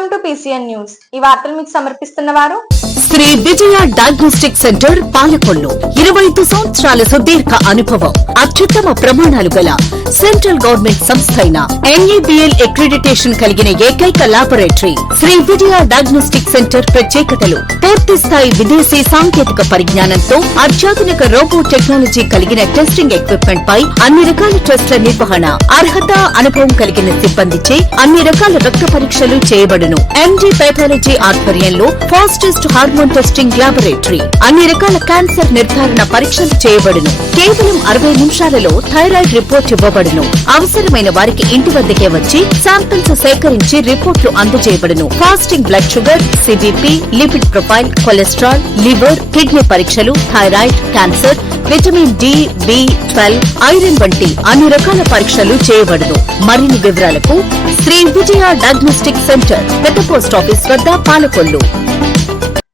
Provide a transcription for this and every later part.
Welcome to PCN news. ఈ వార్తలు మీకు సమర్పిస్తున్న వారు శ్రీ విజయ డయాగ్నోస్టిక్ సెంటర్ పాలకొల్లు. 25 సంవత్సరాల సుదీర్ఘ అనుభవం, అత్యుత్తమ ప్రమాణాలు గల సెంట్రల్ గవర్నమెంట్ సంస్థ అయిన NABL అక్రిడిటేషన్ కలిగిన ఏకైక laboratory Shri Vijaya diagnostic centre. ప్రత్యేకతలు: పూర్తి స్థాయి విదేశీ సాంకేతిక పరిజ్ఞానంతో అత్యాధునిక రోబో టెక్నాలజీ కలిగిన టెస్టింగ్ ఎక్విప్మెంట్ పై అన్ని రకాల టెస్టుల నిర్వహణ, అర్హత, అనుభవం కలిగిన సిబ్బందిచే అన్ని రకాల రక్త పరీక్షలు చేయబడును. MD పైథాలజీ ఆధ్వర్యంలో ఫాస్టెస్ట్ హార్మోన్ టెస్టింగ్ లాబొరేటరీ, అన్ని రకాల క్యాన్సర్ నిర్ధారణ పరీక్షలు చేయబడును. కేవలం 60 నిమిషాలలో థైరాయిడ్ రిపోర్ట్ ఇవ్వబడును. అవసరమైన వారికి ఇంటి వద్దకే వచ్చి శాంపిల్స్ సేకరించి రిపోర్ట్లు అందజేయబడును. Fasting blood sugar, CBP, lipid profile, cholesterol, liver, kidney పరీక్షలు, thyroid, cancer, vitamin D, B12, iron వంటి అన్ని రకాల పరీక్షలు చేయబడును. మరిన్ని వివరాలకు శ్రీ విజయ డయాగ్నోస్టిక్ సెంటర్, పెద్ద పోస్ట్ ఆఫీస్ వద్ద, పాలకొల్లు.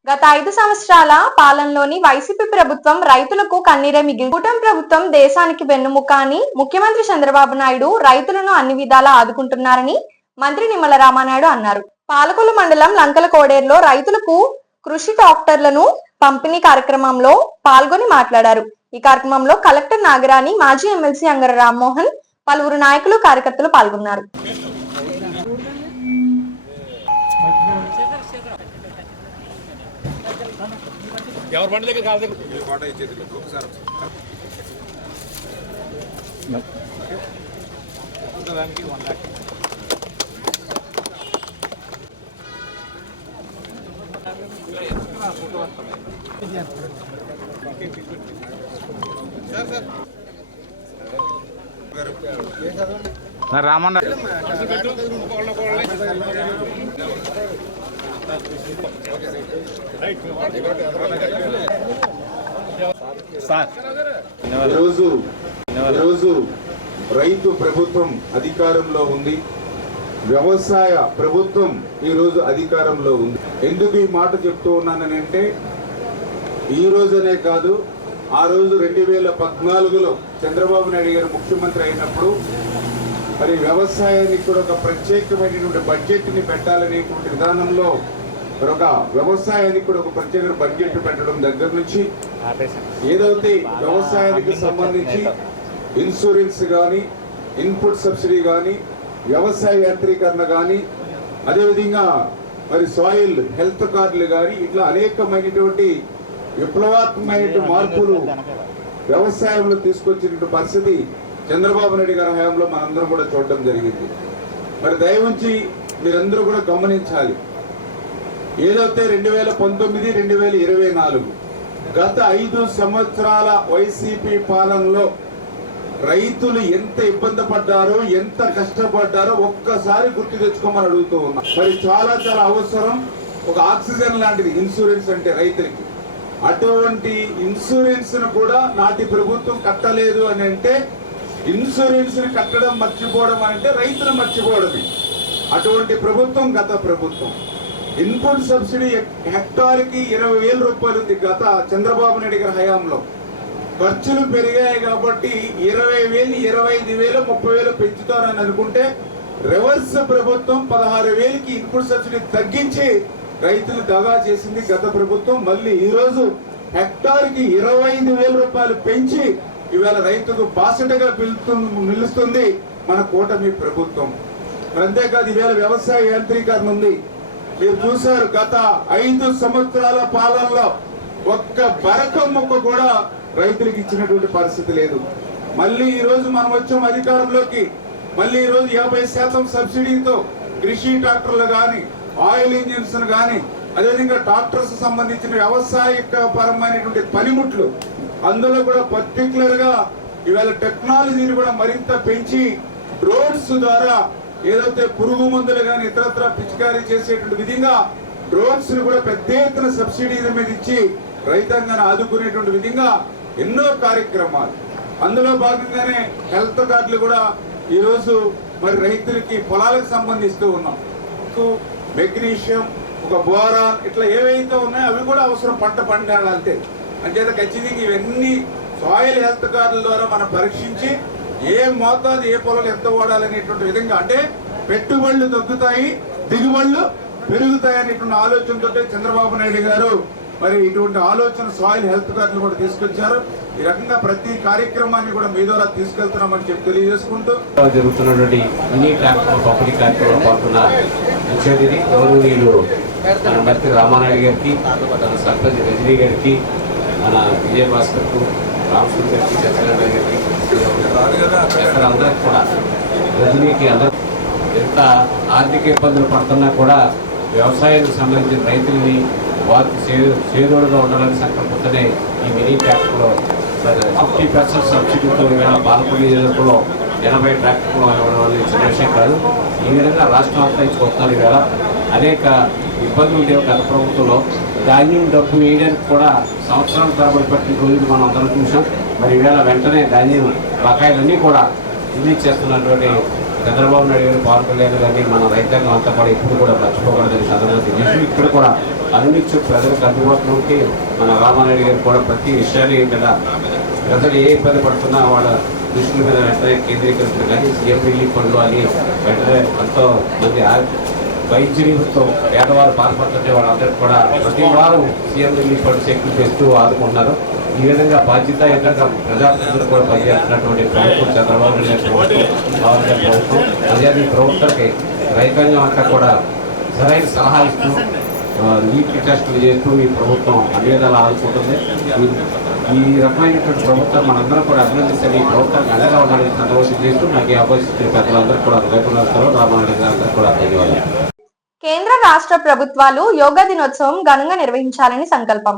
గత 5 సంవత్సరాల పాలనలోని వైసీపీ ప్రభుత్వం రైతులకు కన్నీరే మిగిలి, కూటమి ప్రభుత్వం దేశానికి వెన్నుముక అని ముఖ్యమంత్రి చంద్రబాబు నాయుడు రైతులను అన్ని విధాలా ఆదుకుంటున్నారని మంత్రి నిమ్మల రామానాయుడు అన్నారు. పాలకొల్లు మండలం లంకల కోడేరులో రైతులకు కృషి ట్రాక్టర్లను పంపిణీ కార్యక్రమంలో పాల్గొని మాట్లాడారు. ఈ కార్యక్రమంలో కలెక్టర్ నాగరాణి, మాజీ ఎమ్మెల్సీ అంగర రామ్మోహన్, పలువురు నాయకులు, కార్యకర్తలు పాల్గొన్నారు. రామన్న ఈరోజు రైతు ప్రభుత్వం అధికారంలో ఉంది, వ్యవసాయ ప్రభుత్వం ఈరోజు అధికారంలో ఉంది. ఎందుకు ఈ మాట చెప్తూ ఉన్నానంటే, ఈ రోజునే కాదు, ఆ రోజు 2014లో చంద్రబాబు నాయుడు గారు ముఖ్యమంత్రి అయినప్పుడు మరి వ్యవసాయానికి కూడా ఒక ప్రత్యేకమైనటువంటి బడ్జెట్ని పెట్టాలనేటువంటి విధానంలో ఒక వ్యవసాయానికి కూడా ఒక ప్రత్యేక బడ్జెట్ పెట్టడం దగ్గర నుంచి ఏదైతే వ్యవసాయానికి సంబంధించి ఇన్సూరెన్స్ కానీ, ఇన్పుట్ సబ్సిడీ కానీ, వ్యవసాయ యాంత్రీకరణ కానీ, అదేవిధంగా మరి సాయిల్ హెల్త్ కార్డులు కానీ, ఇట్లా అనేకమైనటువంటి విప్లవాత్మకమైన మార్పులు వ్యవసాయంలో తీసుకొచ్చినటువంటి పరిస్థితి చంద్రబాబు నాయుడు గారి హయాంలో మనందరం కూడా చూడటం జరిగింది. మరి దయవుంచి మీరందరూ కూడా గమనించాలి, ఏదైతే 2019, 2024 గత 5 సంవత్సరాల వైసీపీ పాలనలో రైతులు ఎంత ఇబ్బంది పడ్డారో, ఎంత కష్టపడ్డారో ఒక్కసారి గుర్తు తెచ్చుకోమని అడుగుతూ ఉన్నా. మరి చాలా చాలా అవసరం. ఒక ఆక్సిజన్ లాంటిది ఇన్సూరెన్స్ అంటే రైతులకి. అటువంటి ఇన్సూరెన్స్ ను కూడా నాటి ప్రభుత్వం కట్టలేదు అని అంటే, ఇన్సూరెన్స్ ని కట్టడం మర్చిపోవడం అంటే రైతులు మర్చిపోవడమే. అటువంటి ప్రభుత్వం గత ప్రభుత్వం. ఇన్పుట్ సబ్సిడీ హెక్టార్కి 20,000 రూపాయలు ఉంది గత చంద్రబాబు నాయుడు గారి హయాంలో. ఖర్చులు పెరిగాయి కాబట్టి 20,000, 25,000, 30,000 పెంచుతారని అనుకుంటే రివర్స్ ప్రభుత్వం 16,000కి ఇన్పుట్ సబ్సిడీ తగ్గించి రైతులు దగా చేసింది గత ప్రభుత్వం. మళ్ళీ ఈ రోజు హెక్టార్కి 25,000 రూపాయలు పెంచి ఇవాళ రైతుకు బాసటగా నిలుస్తుంది మన కూటమి ప్రభుత్వం. అంతేకాదు, ఇవాళ వ్యవసాయ యాంత్రీకరణ ఉంది. మీరు చూశారు, గత 5 సంవత్సరాల పాలనలో ఒక్క బరకం మొక్క కూడా రైతులకు ఇచ్చినటువంటి పరిస్థితి లేదు. మళ్ళీ ఈ రోజు మనం వచ్చాం అధికారంలోకి. మళ్ళీ ఈ రోజు 50% సబ్సిడీతో కృషి ట్రాక్టర్లు కానీ, ఆయిల్ ఇంజిన్స్ కానీ, అదేవిధంగా ట్రాక్టర్స్ సంబంధించిన వ్యవసాయక పరమైనటువంటి పనిముట్లు, అందులో కూడా పర్టికులర్ గా ఇవాళ టెక్నాలజీని కూడా మరింత పెంచి డ్రోన్స్ ద్వారా ఏదైతే పురుగు మందులు కానీ ఇతరత్ర పిచికారీ చేసేటువంటి విధంగా డ్రోన్స్ ని కూడా పెద్ద ఎత్తున సబ్సిడీల మీద ఇచ్చి రైతాంగాన్ని ఆదుకునేటువంటి విధంగా ఎన్నో కార్యక్రమాలు. అందులో భాగంగానే హెల్త్ కార్డులు కూడా ఈ రోజు మరి రైతులకి పొలాలకు సంబంధిస్తూ ఉన్నాం. మెగ్నీషియం, ఒక బోరాన్, ఇట్లా ఏవైతే ఉన్నాయో అవి కూడా అవసరం పంట పండాలంటే. అంచేత ఖచ్చితంగా ఇవన్నీ సాయిల్ హెల్త్ కార్డుల ద్వారా మనం పరీక్షించి ఏ మోతాదు ఏ పొలాలు ఎంత వాడాలనేటువంటి విధంగా, అంటే పెట్టుబడులు తగ్గుతాయి, దిగుబడులు పెరుగుతాయనేటువంటి ఆలోచనతో చంద్రబాబు నాయుడు గారు మరి ఇటువంటి ఆలోచన సాయిల్ హెల్త్ కార్డులు కూడా తీసుకొచ్చారు. ఈ రకంగా ప్రతి కార్యక్రమాన్ని కూడా మీ ద్వారా తీసుకెళ్తున్నామని చెప్పి తెలియజేసుకుంటూ జరుగుతున్నటువంటి మినీ ట్రాక్టర్ పంపిణీ కార్యక్రమంలో పాల్గొన్న ముఖ్య అతిథి గౌరవనీయులు మన మంత్రి రామానాయుడు గారికి, మన సర్పంచ్ రజనీ గారికి, మన విజయభాస్కర్కు, రామస్వామి గారికి, సత్యనారాయణ గారికి, అందరికి కూడా రజనీకి అందరూ ఎంత ఆర్థిక ఇబ్బందులు పడుతున్నా కూడా వ్యవసాయానికి సంబంధించిన రైతులని వారికి చేదోడుగా ఉండాలని సంకల్పంతోనే ఈ మినీ ట్రాక్టర్లో 50% సబ్సిడీతో ఇవాళ పాలకొల్లు నియోజకవర్గంలో 80 ట్రాక్టర్లు ఇవ్వడం అనేది చిన్న విషయం కాదు. ఈ విధంగా రాష్ట్రం అంతా ఇచ్చుకొస్తున్నారు. ఇవాళ అనేక ఇబ్బందులు లేవు. గత ప్రభుత్వంలో ధాన్యం డబ్బు వేయడానికి కూడా సంవత్సరం తరబడి పట్టిన రోజులు మనం అందరం చూసాం. మరి ఈవేళ వెంటనే ధాన్యం బకాయిలన్నీ కూడా రిలీజ్ చేస్తున్నటువంటి చంద్రబాబు నాయుడు గారు, పవన్ కళ్యాణ్ గారిని మన రైతాంగం అంతా కూడా ఇప్పుడు కూడా మర్చిపోకూడదని సందర్భంగా తెలియజేసి ఇక్కడ కూడా అన్నిచ్చు ప్రజలకు అందుబాటులోకి మన రామానాయుడు గారు కూడా ప్రతి విషయాన్ని కదా ప్రజలు ఏ ఇబ్బంది పడుతున్నా వాళ్ళ దృష్టి మీద వెంటనే కేంద్రీకరించడం కానీ సీఎం రిలీఫ్ ఫండ్లు అని వెంటనే ఎంతో మంది వైద్యులతో పేదవారు బాధపడుతుంటే వాళ్ళందరికీ కూడా ప్రతి వారం సీఎం రిలీఫ్ ఫండ్స్ ఎక్కువ చేస్తూ ఆదుకుంటున్నారు. ఈ విధంగా బాధ్యతాయుతంగా ప్రజాప్రతినిధులు కూడా పనిచేస్తున్నటువంటి ప్రభుత్వం చంద్రబాబు నాయుడు ప్రభుత్వం అదే ప్రభుత్వానికి రైతాంగం అంతా కూడా సరైన సలహా ఇస్తూ నీట్ టెస్టులు చేస్తూ ఈ ప్రభుత్వం అన్ని విధాలు ఆదుకుంటుంది. ఈ రకమైనటువంటి ప్రభుత్వం మనందరం కూడా అభినందించాలి. ఈ ప్రభుత్వానికి అండగా ఉండాలని సంతోషం చేస్తూ నాకు ఈ అవకాశం ఇచ్చిన పెద్దలందరూ కూడా రైతులందరూ రామానాయుడు గారు కూడా ధన్యవాదాలు. కేంద్ర రాష్ట్ర ప్రభుత్వాలు యోగా దినోత్సవం ఘనంగా నిర్వహించాలని సంకల్పం.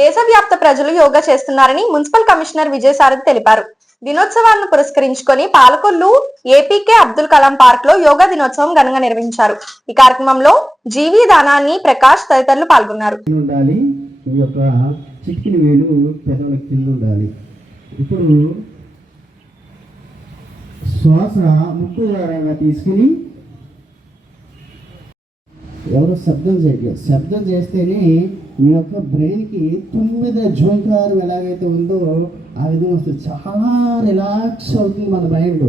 దేశవ్యాప్త ప్రజలు యోగా చేస్తున్నారని మున్సిపల్ కమిషనర్ విజయసారథి తెలిపారు. దినోత్సవాలను పురస్కరించుకొని పాలకొల్లు ఏపీకే అబ్దుల్ కలాం పార్క్ లో యోగా దినోత్సవం ఘనంగా నిర్వహించారు. ఈ కార్యక్రమంలో జీవి దానాన్ని ప్రకాష్ తదితరులు పాల్గొన్నారు. చిటికిన వేలు పెదవుల కింద ఉండాలి. ఇప్పుడు శ్వాస ముక్కు ద్వారా తీసుకుని ఎవరు శబ్దం చేయట్లేదు. శబ్దం చేస్తేనే మీ యొక్క బ్రెయిన్కి 9 జోంకారం ఎలాగైతే ఉందో ఆ విధంగా వస్తుంది. చాలా రిలాక్స్ అవుతుంది మన మైండ్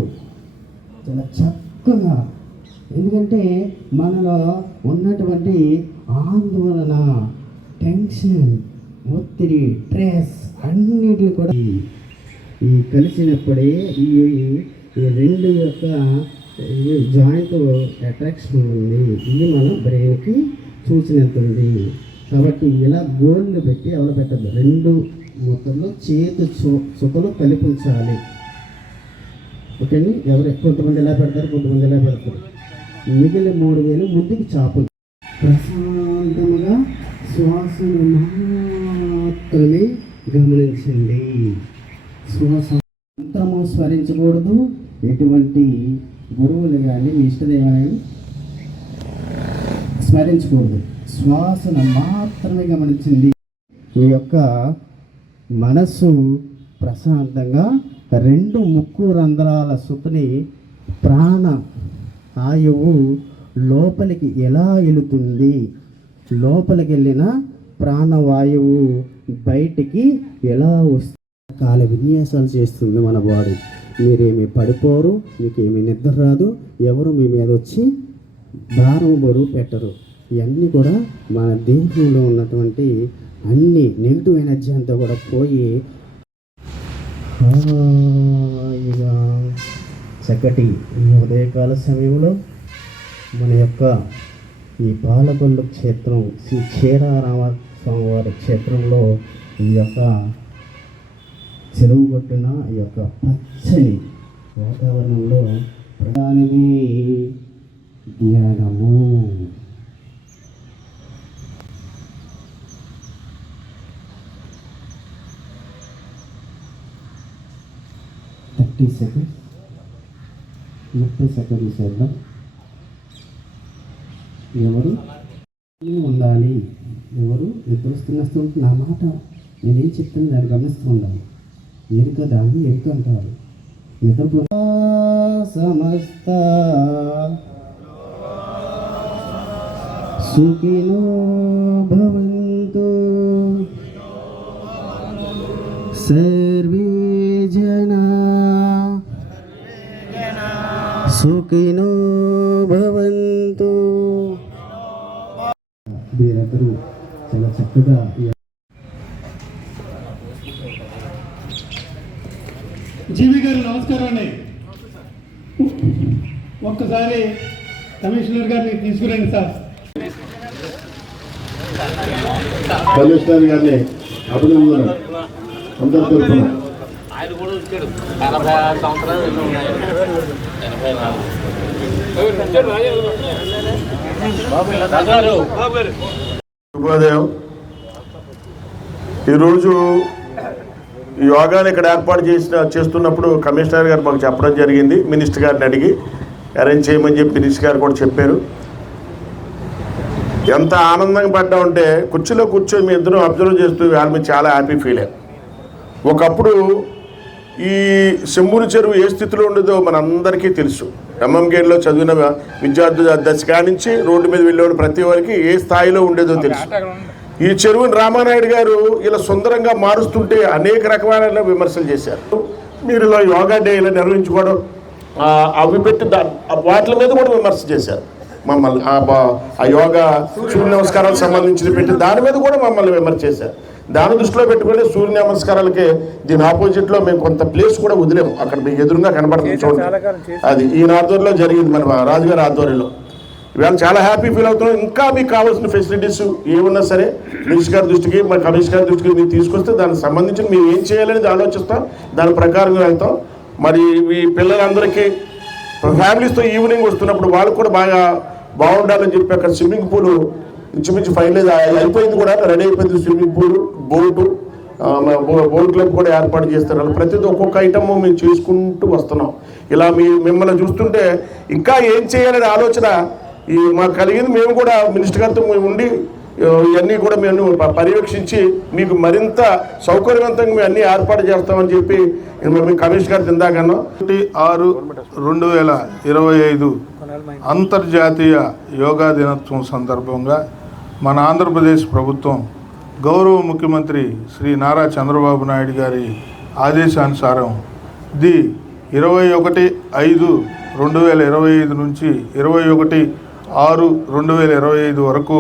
చాలా చక్కగా. ఎందుకంటే మనలో ఉన్నటువంటి ఆందోళన, టెన్షన్, ఒత్తిడి, స్ట్రెస్ అన్నిటిని కూడా ఈ కలిసినప్పుడే ఈ రెండు యొక్క జాయింట్ అట్రాక్షన్ ఉంది. ఇది మన బ్రెయిన్కి సూచన ఉంది. కాబట్టి ఇలా గోళ్ళు పెట్టి ఎవరు పెట్టద్దు. రెండు మొత్తంలో చేతి చుక్కలు కల్పించాలి. ఓకేండి. కొంతమంది ఎలా పెడతారు, కొంతమంది ఎలా పెడతారు. మిగిలిన 3 వేలు ముందుకు చాపు. ప్రశాంతంగా శ్వాసను మాత్రమే గమనించండి. శ్వాస మంత్రము స్మరించకూడదు. ఎటువంటి గురువులు కానీ మీ ఇష్టదేవాలయం స్మరించకూడదు. శ్వాసను మాత్రమే గమనించింది. మీ యొక్క మనస్సు ప్రశాంతంగా 2 ముక్కు రంధ్రాల సుఖని ప్రాణ ఆయువు లోపలికి ఎలా వెళుతుంది, లోపలికి వెళ్ళిన ప్రాణవాయువు బయటికి ఎలా వస్తుంది, కాల విన్యాసాలు చేస్తుంది మన బాడీ. మీరేమీ పడిపోరు, మీకేమీ నిద్ర రాదు, ఎవరు మీ మీద వచ్చి భారం బరువు పెట్టరు. ఇవన్నీ కూడా మన దేహంలో ఉన్నటువంటి అన్ని నెగిటివ్ ఎనర్జీ అంతా కూడా పోయి హాయిగా చక్కటి ఈ ఉదయకాల సమయంలో మన యొక్క ఈ పాలకొల్లు క్షేత్రం శ్రీ క్షీరారామ స్వామివారి క్షేత్రంలో ఈ యొక్క చెరువు కొట్టిన ఈ యొక్క పచ్చని వాతావరణంలో ప్రధానమే ధ్యానము. సెకండ్స్ 30 సెకండ్లు చేద్దాం. ఎవరు ఉండాలి, ఎవరు నిద్రస్తున్న నా మాట నేనేం చెప్తాను దాన్ని గమనిస్తూ ఉండాలి. ఎరుక దాన్ని ఎరుక అంటారు. నిద్రపో సమస్త సుఖినో భవంతు సర్వే జనా సుఖినో భవంతు. మీరందరూ చాలా చక్కగా జీవి గారు నమస్కారం అండి. ఒక్కసారి కమిషనర్ గారిని తీసుకురండి సార్. కమిషనర్ గారిని అభినందన అందరి తరఫున. శుభోదయం. ఈరోజు ఈ యోగాని ఇక్కడ ఏర్పాటు చేస్తున్నప్పుడు కమిషనర్ గారు మాకు చెప్పడం జరిగింది. మినిస్టర్ గారిని అడిగి అరేంజ్ చేయమని చెప్పి మినిస్టర్ గారు కూడా చెప్పారు. ఎంత ఆనందంగా పడ్డామంటే కుర్చీలో కూర్చొని మీ ఇద్దరు అబ్జర్వ్ చేస్తూ వాళ్ళ మీద చాలా హ్యాపీ ఫీల్ అయ్యారు. ఒకప్పుడు ఈ శంభుని చెరువు ఏ స్థితిలో ఉండదో మనందరికీ తెలుసు. ఎంఎంగేడ్లో చదివిన విద్యార్థుల దశ కానించి రోడ్డు మీద వెళ్ళేవాడు ప్రతి వారికి ఏ స్థాయిలో ఉండేదో తెలుసు. ఈ చెరువుని రామానాయుడు గారు ఇలా సుందరంగా మారుస్తుంటే అనేక రకమైన విమర్శలు చేశారు. మీరు ఇలా యోగా డే ఇలా నిర్వహించుకోవడం అవి పెట్టి వాటి మీద కూడా విమర్శ చేశారు మమ్మల్ని. ఆ యోగా సూర్య నమస్కారాలకు సంబంధించి పెట్టి దాని మీద కూడా మమ్మల్ని విమర్శ చేశారు. దాని దృష్టిలో పెట్టుకుని సూర్య నమస్కారాలకి దీని ఆపోజిట్లో మేము కొంత ప్లేస్ కూడా వదిలేము. అక్కడ మీకు ఎదురుగా కనబడుతుంది చూడండి, అది ఈ ఆధ్వర్యంలో జరిగింది, మన రాజుగారి ఆధ్వర్యంలో. ఇవాళ చాలా హ్యాపీ ఫీల్ అవుతున్నాం. ఇంకా మీకు కావాల్సిన ఫెసిలిటీస్ ఏమన్నా సరే మినిస్టర్ గారి దృష్టికి, మన కమిషనర్ గారి దృష్టికి మీరు తీసుకొస్తే దానికి సంబంధించి మేము ఏం చేయాలనేది ఆలోచిస్తాం, దాని ప్రకారంగా వెళ్తాం. మరి మీ పిల్లలందరికీ ఫ్యామిలీస్తో ఈవినింగ్ వస్తున్నప్పుడు వాళ్ళు కూడా బాగా బాగుండాలని చెప్పి అక్కడ స్విమ్మింగ్ పూల్ ఇంచుమించు ఫైనలైజ్ అయిపోయింది, కూడా రెడీ అయిపోయింది. Swimming pool, boat, boat club కూడా ఏర్పాటు చేస్తారు. ప్రతిదీ ఒక్కొక్క ఐటమ్ మేము చేసుకుంటూ వస్తున్నాం. ఇలా మిమ్మల్ని చూస్తుంటే ఇంకా ఏం చేయాలనే ఆలోచన మాకు కలిగింది. మేము కూడా మినిస్టర్ గారితో మేము ఉండి ఇవన్నీ కూడా మేము పర్యవేక్షించి మీకు మరింత సౌకర్యవంతంగా మేము అన్నీ ఏర్పాటు చేస్తామని చెప్పి మేము కమిషనర్ గారు తిందాకన్నాం. 6/6/2025 అంతర్జాతీయ యోగా దినోత్సవం సందర్భంగా మన ఆంధ్రప్రదేశ్ ప్రభుత్వం గౌరవ ముఖ్యమంత్రి శ్రీ నారా చంద్రబాబు నాయుడు గారి ఆదేశానుసారం 21/5/2025 నుంచి 21/6/2025 వరకు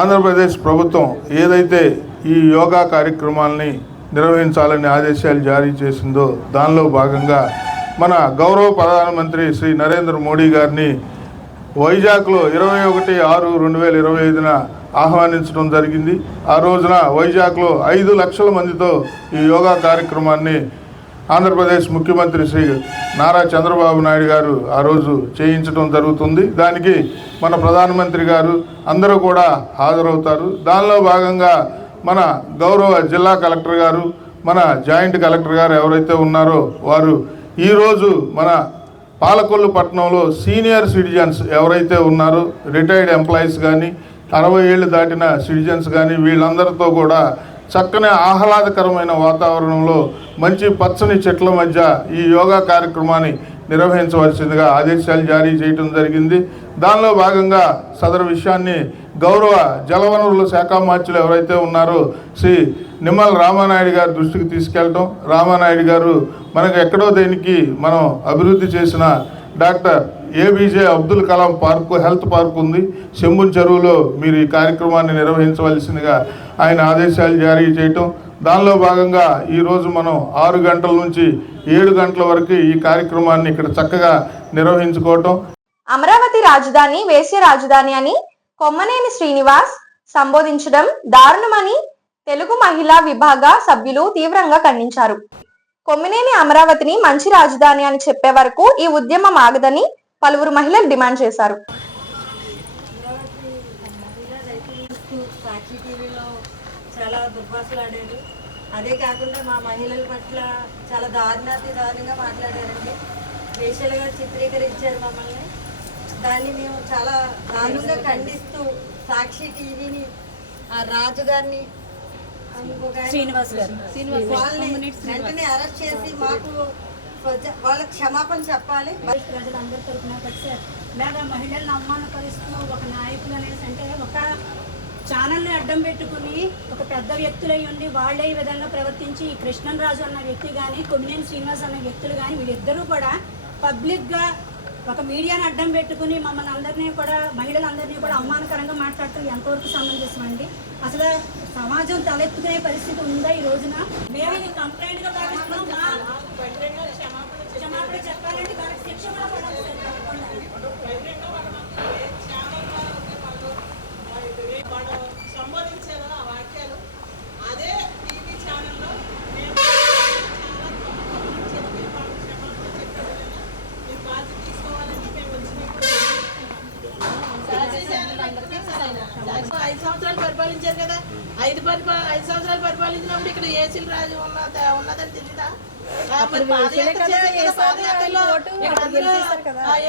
ఆంధ్రప్రదేశ్ ప్రభుత్వం ఏదైతే ఈ యోగా కార్యక్రమాలని నిర్వహించాలని ఆదేశాలు జారీ చేసిందో దానిలో భాగంగా మన గౌరవ ప్రధానమంత్రి శ్రీ నరేంద్ర మోడీ గారిని వైజాగ్లో 21/6/2025 ఆహ్వానించడం జరిగింది. ఆ రోజున వైజాగ్లో 5 లక్షల మందితో ఈ యోగా కార్యక్రమాన్ని ఆంధ్రప్రదేశ్ ముఖ్యమంత్రి శ్రీ నారా చంద్రబాబు నాయుడు గారు ఆ రోజు చేయించడం జరుగుతుంది. దానికి మన ప్రధానమంత్రి గారు అందరూ కూడా హాజరవుతారు. దానిలో భాగంగా మన గౌరవ జిల్లా కలెక్టర్ గారు, మన జాయింట్ కలెక్టర్ గారు ఎవరైతే ఉన్నారో వారు ఈరోజు మన పాలకొల్లు పట్టణంలో సీనియర్ సిటిజన్స్ ఎవరైతే ఉన్నారో, రిటైర్డ్ ఎంప్లాయీస్ కానీ 60 ఏళ్ళు దాటిన సిటిజన్స్ కానీ వీళ్ళందరితో కూడా చక్కని ఆహ్లాదకరమైన వాతావరణంలో మంచి పచ్చని చెట్ల మధ్య ఈ యోగా కార్యక్రమాన్ని నిర్వహించవలసిందిగా ఆదేశాలు జారీ చేయడం జరిగింది. దానిలో భాగంగా సదరు విషయాన్ని గౌరవ జలవనరుల శాఖ మంత్రులు ఎవరైతే ఉన్నారో శ్రీ నిమ్మల రామానాయుడు గారి దృష్టికి తీసుకెళ్ళటం, రామానాయుడు గారు మనకు ఎక్కడో దేనికి మనం అభివృద్ధి చేసిన doctor ABJ Abdul Kalam park, health park ఉంది శంభుని చెరువులో, మీరు ఈ కార్యక్రమాన్ని నిర్వహించవలసిందిగా ఆయన ఆదేశాలు జారీ చేయటం. దానిలో భాగంగా ఈరోజు మనం 6 గంటల నుంచి 7 గంటల వరకు ఈ కార్యక్రమాన్ని ఇక్కడ చక్కగా నిర్వహించుకోవటం. అమరావతి రాజధాని వేశ్య రాజధాని అని కొమ్మనేని శ్రీనివాస్ సంబోధించడం దారుణమని తెలుగు మహిళా విభాగ సభ్యులు తీవ్రంగా ఖండించారు. కొమ్మినేని అమరావతిని మంచి రాజధాని అని చెప్పే వరకు ఈ ఉద్యమం ఆగదని పలువురు మహిళలు డిమాండ్ చేశారు. చాలా దుర్భాషలాడారు. అదే కాకుండా మా మహిళల పట్ల చాలా దారుణంగా మాట్లాడారండి. వేషలుగా చిత్రీకరించారు మమ్మల్ని. దాన్ని మేము చాలా దారుణంగా ఖండిస్తూ సాక్షి టీవీని, ఆ రాజు గారిని, వాళ్ళని వెంటనే అరెస్ట్ చేసి మాకు వాళ్ళకి క్షమాపణ చెప్పాలి. ప్రజలందరి తరఫున లేదా మహిళలను అవమానపరుస్తూ ఒక నాయకులు అనేసి అంటే ఒక ఛానల్ని అడ్డం పెట్టుకుని ఒక పెద్ద వ్యక్తులై ఉండి వాళ్ళే ఈ విధంగా ప్రవర్తించి ఈ కృష్ణరాజు అన్న వ్యక్తి కానీ కొమ్మినేని శ్రీనివాస్ అన్న వ్యక్తులు కానీ వీళ్ళిద్దరూ కూడా పబ్లిక్గా ఒక మీడియాని అడ్డం పెట్టుకుని మమ్మల్ని అందరినీ కూడా మహిళలందరినీ కూడా అవమానకరంగా మాట్లాడుతూ ఎంతవరకు సమంజసం అండి? అసలు సమాజం తలెత్తుకునే పరిస్థితి ఉందా ఈ రోజున? మేము ఇది కంప్లైంట్గా భావిస్తున్నాం. క్షమాపణ చెప్పాలంటే వాళ్ళకి శిక్ష కూడా పడాలి సార్ తప్పకుండా. సంబోధించారు ఆ వాక్యాలు అదే టీవీ ఛానల్లో తీసుకోవాలని మేము వచ్చినప్పుడు 5 సంవత్సరాలు పరిపాలించారు కదా. 5 సంవత్సరాలు పరిపాలించినప్పుడు ఇక్కడ ఏసీలు రాజు ఉన్నదని తెలీదా?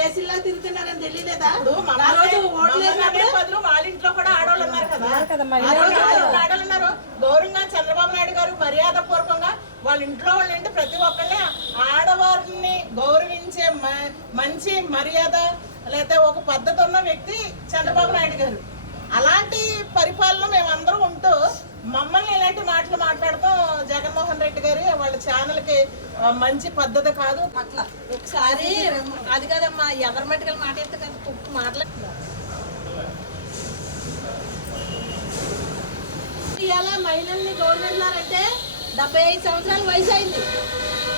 ఏసీలా తిరుగుతున్నారని తెలియలేదా? వాళ్ళ ఇంట్లో కూడా ఆడవాళ్ళు ఉన్నారు కదా. ఆడవాళ్ళు ఉన్నారు. గౌరవంగా చంద్రబాబు నాయుడు గారు మర్యాద పూర్వకంగా వాళ్ళ ఇంట్లో వాళ్ళంటే ప్రతి ఒక్కళ్ళే ఆడవారిని గౌరవించే మంచి మర్యాద లేకపోతే ఒక పద్ధతి ఉన్న వ్యక్తి చంద్రబాబు నాయుడు గారు. అలాంటి పరిపాలన మేమందరం ఉంటూ మమ్మల్ని ఇలాంటి మాటలు మాట్లాడతాం జగన్మోహన్ రెడ్డి గారి వాళ్ళ ఛానల్కి మంచి పద్ధతి కాదు. అట్లా ఒకసారి అది కదమ్మా ఎవరి మట్టుకలు మాట్లాడితే కదా మాట్లాడుతున్నారు. ఇవాళ మహిళల్ని గవర్నమెంట్ 75 సంవత్సరాల వయసు అయింది.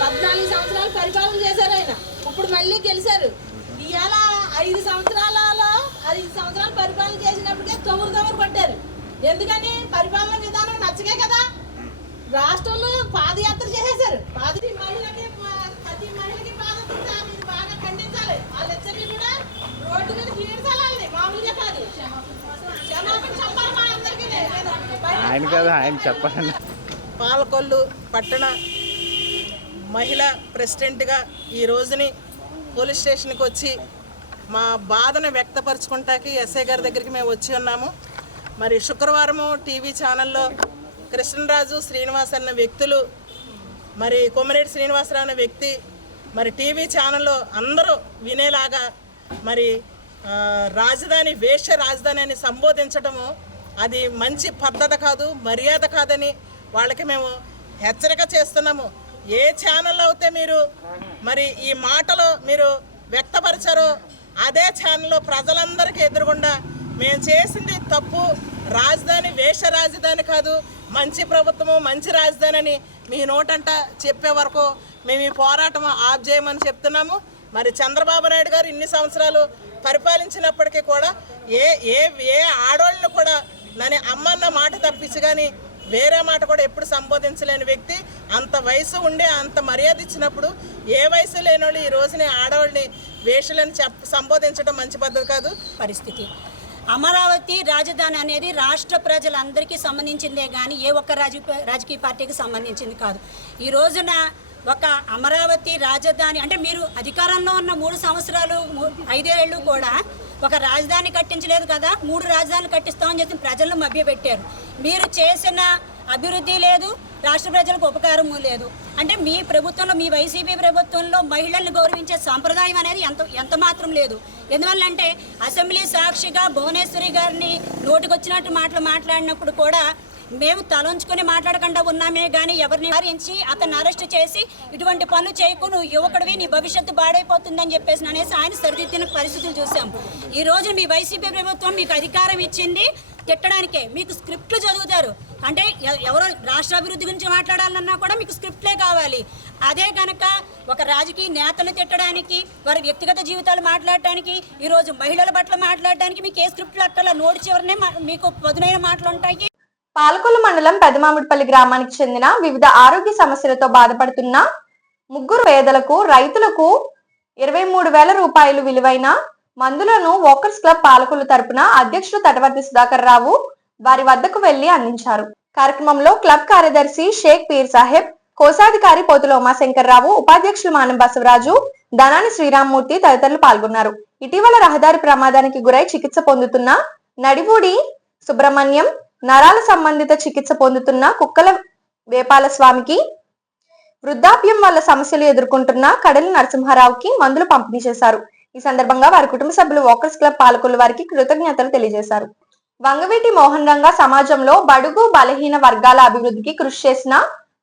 14 సంవత్సరాలు పరిపాలన చేశారు ఆయన. ఇప్పుడు మళ్ళీ గెలిచారు. ఇవాళ 5 సంవత్సరాలు పరిపాలన చేసినప్పటికే తొమ్మిది పడ్డారు. ఎందుకని? పరిపాలన విధానం నచ్చకే కదా. రాష్ట్రంలో పాదయాత్ర చేసేశారు. ప్రతి మహిళకి పాదయాత్ర మీరు బాగా ఖండించాలి. వాళ్ళిద్దరినీ కూడా రోడ్డు మీద ఈడ్చాలి. మామూలుగా కాదు. క్షమాపణ చెప్పాలి మా అందరికీ. ఆయన కదా ఆయన చెప్పండి. పాలకొల్లు పట్టణ మహిళా ప్రెసిడెంట్గా ఈ రోజుని పోలీస్ స్టేషన్కి వచ్చి మా బాధను వ్యక్తపరచుకుంటాకి ఎస్ఐ గారి దగ్గరికి మేము వచ్చి ఉన్నాము. మరి శుక్రవారము టీవీ ఛానల్లో కృష్ణరాజు శ్రీనివాస్ అన్న వ్యక్తులు, మరి కొమ్మరెడ్డి శ్రీనివాసరావు అనే వ్యక్తి మరి టీవీ ఛానల్లో అందరూ వినేలాగా మరి రాజధాని వేశ్య రాజధాని అని సంబోధించడము అది మంచి పద్ధతి కాదు, మర్యాద కాదని వాళ్ళకి మేము హెచ్చరిక చేస్తున్నాము. ఏ ఛానల్ అయితే మీరు మరి ఈ మాటలు మీరు వ్యక్తపరిచారో అదే ఛానల్లో ప్రజలందరికీ ఎదురుగుండా మేము చేసింది తప్పు, రాజధాని వేశ్య రాజధాని కాదు, మంచి ప్రభుత్వము మంచి రాజధాని అని మీ నోటంట చెప్పే వరకు మేము ఈ పోరాటం ఆఫ్ చేయమని చెప్తున్నాము. మరి చంద్రబాబు నాయుడు గారు ఇన్ని సంవత్సరాలు పరిపాలించినప్పటికీ కూడా ఏ ఆడవాళ్ళను కూడా నన్ను అమ్మన్న మాట తప్పించి కానీ వేరే మాట కూడా ఎప్పుడు సంబోధించలేని వ్యక్తి. అంత వయసు ఉండి అంత మర్యాద ఇచ్చినప్పుడు ఏ వయసు లేని వాళ్ళు ఈ రోజుని ఆడవాళ్ళని వేషలని సంబోధించడం మంచి పద్ధతి కాదు. పరిస్థితి అమరావతి రాజధాని అనేది రాష్ట్ర ప్రజలందరికీ సంబంధించిందే కానీ ఏ ఒక్క రాజకీయ పార్టీకి సంబంధించింది కాదు. ఈ రోజున ఒక అమరావతి రాజధాని అంటే మీరు అధికారంలో ఉన్న 3 సంవత్సరాలు 5 ఏళ్ళు కూడా ఒక రాజధాని కట్టించలేదు కదా. 3 రాజధానులు కట్టిస్తామని చెప్పి ప్రజలను మభ్యపెట్టారు. మీరు చేసిన అభివృద్ధి లేదు, రాష్ట్ర ప్రజలకు ఉపకారము లేదు. అంటే మీ ప్రభుత్వంలో, మీ వైసీపీ ప్రభుత్వంలో మహిళల్ని గౌరవించే సాంప్రదాయం అనేది ఎంత మాత్రం లేదు. ఎందువల్లంటే అసెంబ్లీ సాక్షిగా భువనేశ్వరి గారిని నోటికొచ్చినట్టు మాట్లాడినప్పుడు కూడా మేము తలంచుకొని మాట్లాడకుండా ఉన్నామే కానీ ఎవరిని వారించి అతన్ని అరెస్ట్ చేసి ఇటువంటి పనులు చేయకు, నువ్వు యువకుడివి, నీ భవిష్యత్తు బాడైపోతుందని చెప్పేసి అనేసి ఆయన సరిదిద్దిన పరిస్థితులు చూసాం. ఈ రోజు మీ వైసీపీ ప్రభుత్వం మీకు అధికారం ఇచ్చింది తిట్టడానికే. మీకు స్క్రిప్ట్లు చదువుతారు. అంటే ఎవరో రాష్ట్రాభివృద్ధి గురించి మాట్లాడాలన్నా కూడా మీకు స్క్రిప్ట్లే కావాలి. అదే కనుక ఒక రాజకీయ నేతలు తిట్టడానికి, వారి వ్యక్తిగత జీవితాలు మాట్లాడటానికి, ఈరోజు మహిళల పట్ల మాట్లాడడానికి మీకు ఏ స్క్రిప్ట్లు అక్కల నోటి చివరనే మీకు పదునైన మాటలు ఉంటాయి. పాలకొల్లు మండలం పెదమామిడిపల్లి గ్రామానికి చెందిన వివిధ ఆరోగ్య సమస్యలతో బాధపడుతున్న 3 పేదలకు రైతులకు 23,000 రూపాయలు విలువైన మందులను వాకర్స్ క్లబ్ పాలకొల్లు తరపున అధ్యక్షుడు తటవర్తి సుధాకర్ రావు వారి వద్దకు వెళ్లి అందించారు. కార్యక్రమంలో క్లబ్ కార్యదర్శి షేక్ పీర్ సాహెబ్, కోశాధికారి పోతుల ఉమాశంకర్ రావు, ఉపాధ్యక్షులు మానం బసవరాజు, ధనాని శ్రీరామ్మూర్తి తదితరులు పాల్గొన్నారు. ఇటీవల రహదారి ప్రమాదానికి గురై చికిత్స పొందుతున్న నడివూడి సుబ్రహ్మణ్యం, నరాల సంబంధిత చికిత్స పొందుతున్న కుక్కల వేపాల స్వామికి, వృద్ధాప్యం వల్ల సమస్యలు ఎదుర్కొంటున్న కడలి నరసింహారావుకి మందులు పంపిణీ చేశారు. ఈ సందర్భంగా వారి కుటుంబ సభ్యులు వాకర్స్ క్లబ్ పాలకొల్లు వారికి కృతజ్ఞతలు తెలియజేశారు. వంగవీటి మోహన్ రంగా సమాజంలో బడుగు బలహీన వర్గాల అభివృద్ధికి కృషి చేసిన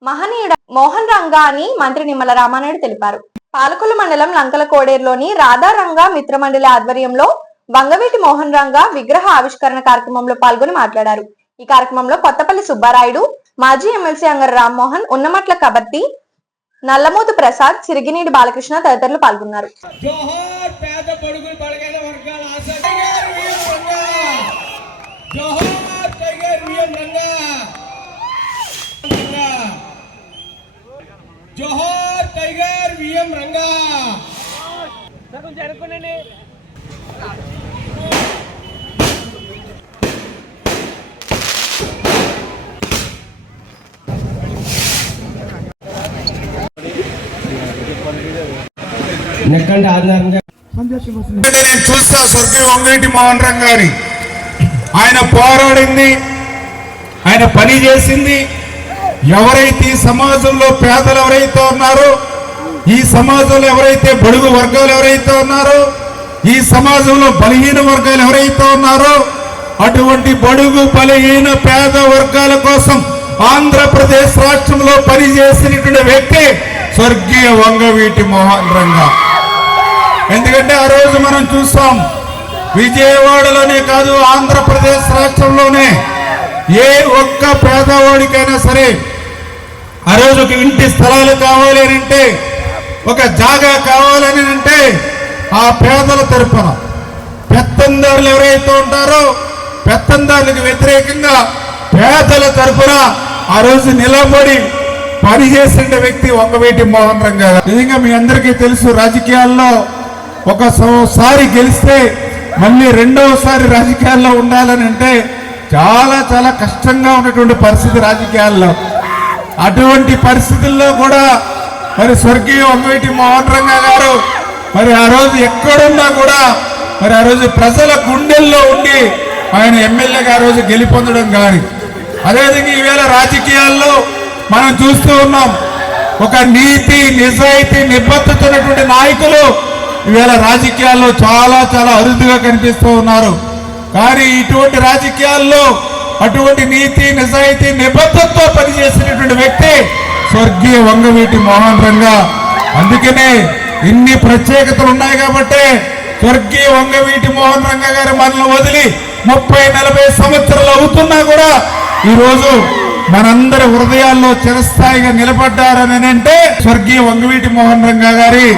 మహనీయుడు మోహన్ రంగా అని మంత్రి నిమ్మల రామానాయుడు తెలిపారు. పాలకొల్లు మండలం లంకల కోడేరులోని రాధారంగా మిత్రమండలి ఆధ్వర్యంలో వంగవీటి మోహన్ రంగా విగ్రహ ఆవిష్కరణ కార్యక్రమంలో పాల్గొని మాట్లాడారు. ఈ కార్యక్రమంలో కొత్తపల్లి సుబ్బారాయుడు, మాజీ ఎమ్మెల్సీ అంగర రామ్మోహన్, ఉన్నమట్ల కబర్తి, నల్లమోతు ప్రసాద్, సిరిగినీడి బాలకృష్ణ తదితరులు పాల్గొన్నారు. జోహార్ టైగర్ విఎం రంగా. నేను చూస్తా స్వర్గీయ వంగవీటి మోహన్ రంగా గారి, ఆయన పోరాడింది, ఆయన పని చేసింది. ఎవరైతే ఈ సమాజంలో పేదలు ఎవరైతే ఉన్నారో, ఈ సమాజంలో ఎవరైతే బడుగు వర్గాలు ఎవరైతే ఉన్నారో, ఈ సమాజంలో బలహీన వర్గాలు ఎవరైతే ఉన్నారో, అటువంటి బడుగు బలహీన పేద వర్గాల కోసం ఆంధ్రప్రదేశ్ రాష్ట్రంలో పనిచేసినటువంటి వ్యక్తి స్వర్గీయ వంగవీటి మోహన్ రంగా. ఎందుకంటే ఆ రోజు మనం చూస్తాం, విజయవాడలోనే కాదు ఆంధ్రప్రదేశ్ రాష్ట్రంలోనే ఏ ఒక్క పేదవాడికైనా సరే ఆ రోజు ఒక ఇంటి స్థలాలు కావాలి అని అంటే, ఒక జాగా కావాలని అంటే ఆ పేదల తరపున పెత్తందారులు ఎవరైతే ఉంటారో పెత్తందారులకు వ్యతిరేకంగా పేదల తరపున ఆ రోజు నిలబడి పనిచేసిన వ్యక్తి వంగవీటి మోహన్ రంగా. నిజంగా మీ అందరికీ తెలుసు, రాజకీయాల్లో ఒకసారి గెలిస్తే మళ్ళీ రెండవసారి రాజకీయాల్లో ఉండాలని అంటే చాలా చాలా కష్టంగా ఉన్నటువంటి పరిస్థితి రాజకీయాల్లో. అటువంటి పరిస్థితుల్లో కూడా మరి స్వర్గీయ వంగవీటి మోహన్ రంగా గారు మరి ఆ రోజు ఎక్కడున్నా కూడా మరి ఆ రోజు ప్రజల గుండెల్లో ఉండి ఆయన ఎమ్మెల్యేగా ఆ రోజు గెలుపొందడం కానీ, అదేవిధంగా ఈవేళ రాజకీయాల్లో మనం చూస్తూ ఉన్నాం, ఒక నీతి నిజాయితీ నిబద్ధతటువంటి నాయకులు ఈవేళ రాజకీయాల్లో చాలా చాలా అరుదుగా కనిపిస్తూ ఉన్నారు. కానీ ఇటువంటి రాజకీయాల్లో అటువంటి నీతి నిజాయితీ నిబద్ధతతో పనిచేసినటువంటి వ్యక్తి స్వర్గీయ వంగవీటి మోహన్ రంగా. అందుకనే ఇన్ని ప్రత్యేకతలు ఉన్నాయి కాబట్టి స్వర్గీయ వంగవీటి మోహన్ రంగా గారు మనల్ని వదిలి 30-40 సంవత్సరాలు అవుతున్నా కూడా ఈరోజు మనందరి హృదయాల్లో చిరస్థాయిగా నిలబడ్డారని అంటే స్వర్గీయ వంగవీటి మోహన్ రంగా గారి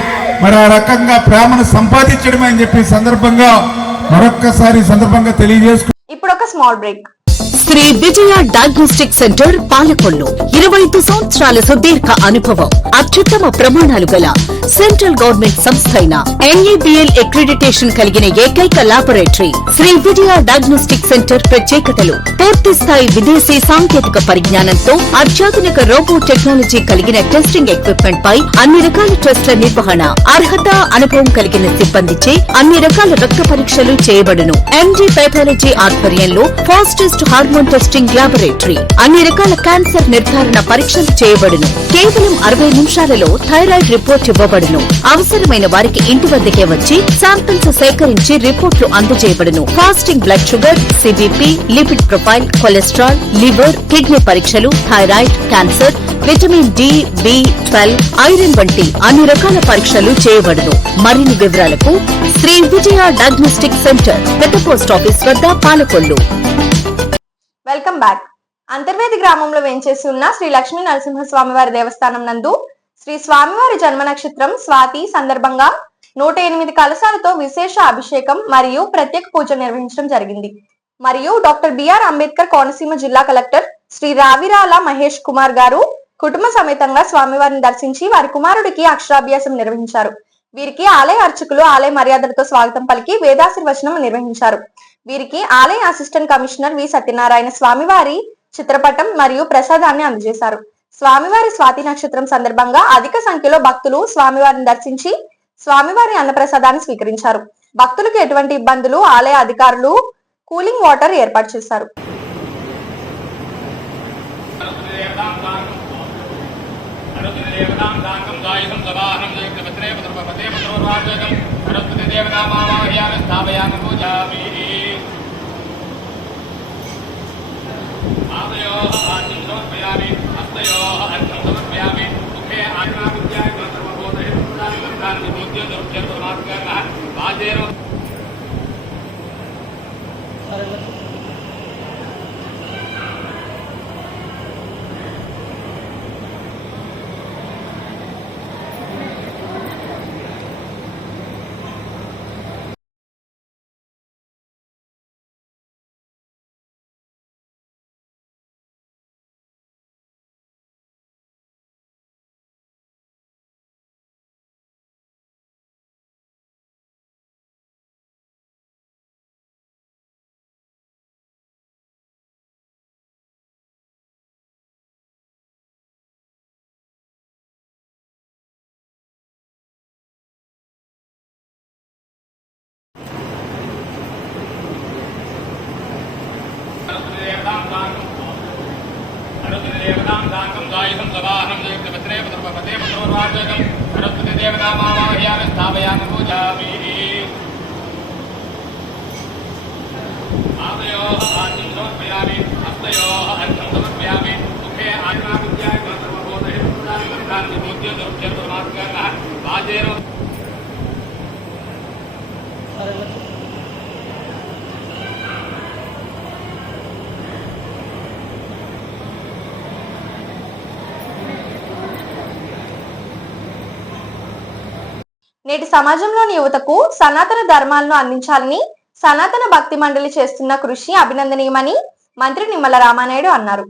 మరి ఆ రకంగా ప్రేమను సంపాదించడమే అని చెప్పి సందర్భంగా మరొక్కసారి సందర్భంగా తెలియజేసుకు ఇప్పుడు ఒక small break. Shri Vijaya diagnostic centre Palakollu 25 సంవత్సరాల సుదీర్ఘ అనుభవం, అత్యుత్తమ ప్రమాణాలు గల సెంట్రల్ గవర్నమెంట్ సంస్థ అయిన NABL అక్రిడిటేషన్ కలిగిన ఏకైక laboratory Shri Vijaya diagnostic centre. ప్రత్యేకతలు: పూర్తి స్థాయి విదేశీ సాంకేతిక పరిజ్ఞానంతో అత్యాధునిక రోబో టెక్నాలజీ కలిగిన టెస్టింగ్ ఎక్విప్మెంట్ పై అన్ని రకాల టెస్టుల నిర్వహణ, అర్హత అనుభవం కలిగిన సిబ్బందిచే అన్ని రకాల రక్త పరీక్షలు చేయబడును. MD పైథాలజీ ఆధ్వర్యంలో ఫాస్టెస్ట్ హార్మోన్ టెస్టింగ్ ల్యాబొరేటరీ, అన్ని రకాల క్యాన్సర్ నిర్ధారణ పరీక్షలు చేయబడును. కేవలం 60 నిమిషాలలో థైరాయిడ్ రిపోర్ట్ ఇవ్వబడును. అవసరమైన వారికి ఇంటి వద్దకే వచ్చి శాంపిల్స్ సేకరించి రిపోర్ట్లు అందజేయబడును. Fasting blood sugar, CBP, lipid profile, cholesterol, liver, kidney పరీక్షలు, thyroid, cancer, vitamin D, B12, iron వంటి అన్ని రకాల పరీక్షలు చేయబడును. మరిన్ని వివరాలకు శ్రీ విజయ డయాగ్నోస్టిక్ సెంటర్, పెద్ద పోస్ట్ ఆఫీస్ వద్ద, పాలకొల్లు. Welcome back. అంతర్వేది గ్రామంలో వేంచేసి ఉన్న శ్రీ లక్ష్మీ నరసింహస్వామివారి దేవస్థానం నందు శ్రీ స్వామివారి జన్మ నక్షత్రం స్వాతి సందర్భంగా 108 కలశాలతో విశేష అభిషేకం మరియు ప్రత్యేక పూజ నిర్వహించడం జరిగింది. మరియు డాక్టర్ BR అంబేద్కర్ కోనసీమ జిల్లా కలెక్టర్ శ్రీ రావిరాల మహేష్ కుమార్ గారు కుటుంబ సమేతంగా స్వామివారిని దర్శించి వారి కుమారుడికి అక్షరాభ్యాసం నిర్వహించారు. వీరికి ఆలయ అర్చకులు ఆలయ మర్యాదలతో స్వాగతం పలికి వేదాశీర్వచనం నిర్వహించారు. వీరికి ఆలయ అసిస్టెంట్ కమిషనర్ వి సత్యనారాయణ స్వామివారి చిత్రపటం మరియు ప్రసాదాన్ని అందజేశారు. స్వామివారి స్వాతి నక్షత్రం సందర్భంగా అధిక సంఖ్యలో భక్తులు స్వామివారిని దర్శించి స్వామివారి అన్నప్రసాదాన్ని స్వీకరించారు. భక్తులకు ఎటువంటి ఇబ్బందులు ఆలయ అధికారులు కూలింగ్ వాటర్ ఏర్పాటు చేశారు. నేటి సమాజంలోని యువతకు సనాతన ధర్మాలను అందించాలని సనాతన భక్తి మండలి చేస్తున్న కృషి అభినందనీయమని మంత్రి నిమ్మల రామానాయుడు అన్నారు.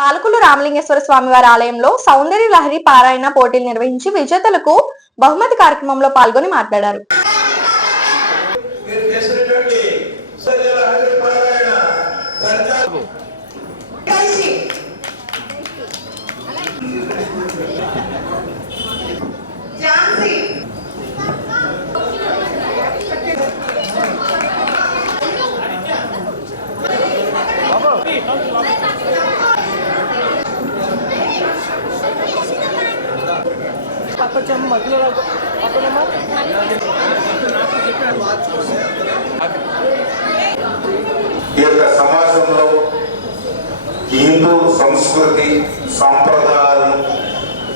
పాలకులు రామలింగేశ్వర స్వామివారి ఆలయంలో సౌందర్య లహరి పారాయణ పోటీలు నిర్వహించి విజేతలకు బహుమతి కార్యక్రమంలో పాల్గొని మాట్లాడారు. ఈ యొక్క సమాజంలో హిందూ సంస్కృతి సంప్రదాయాలను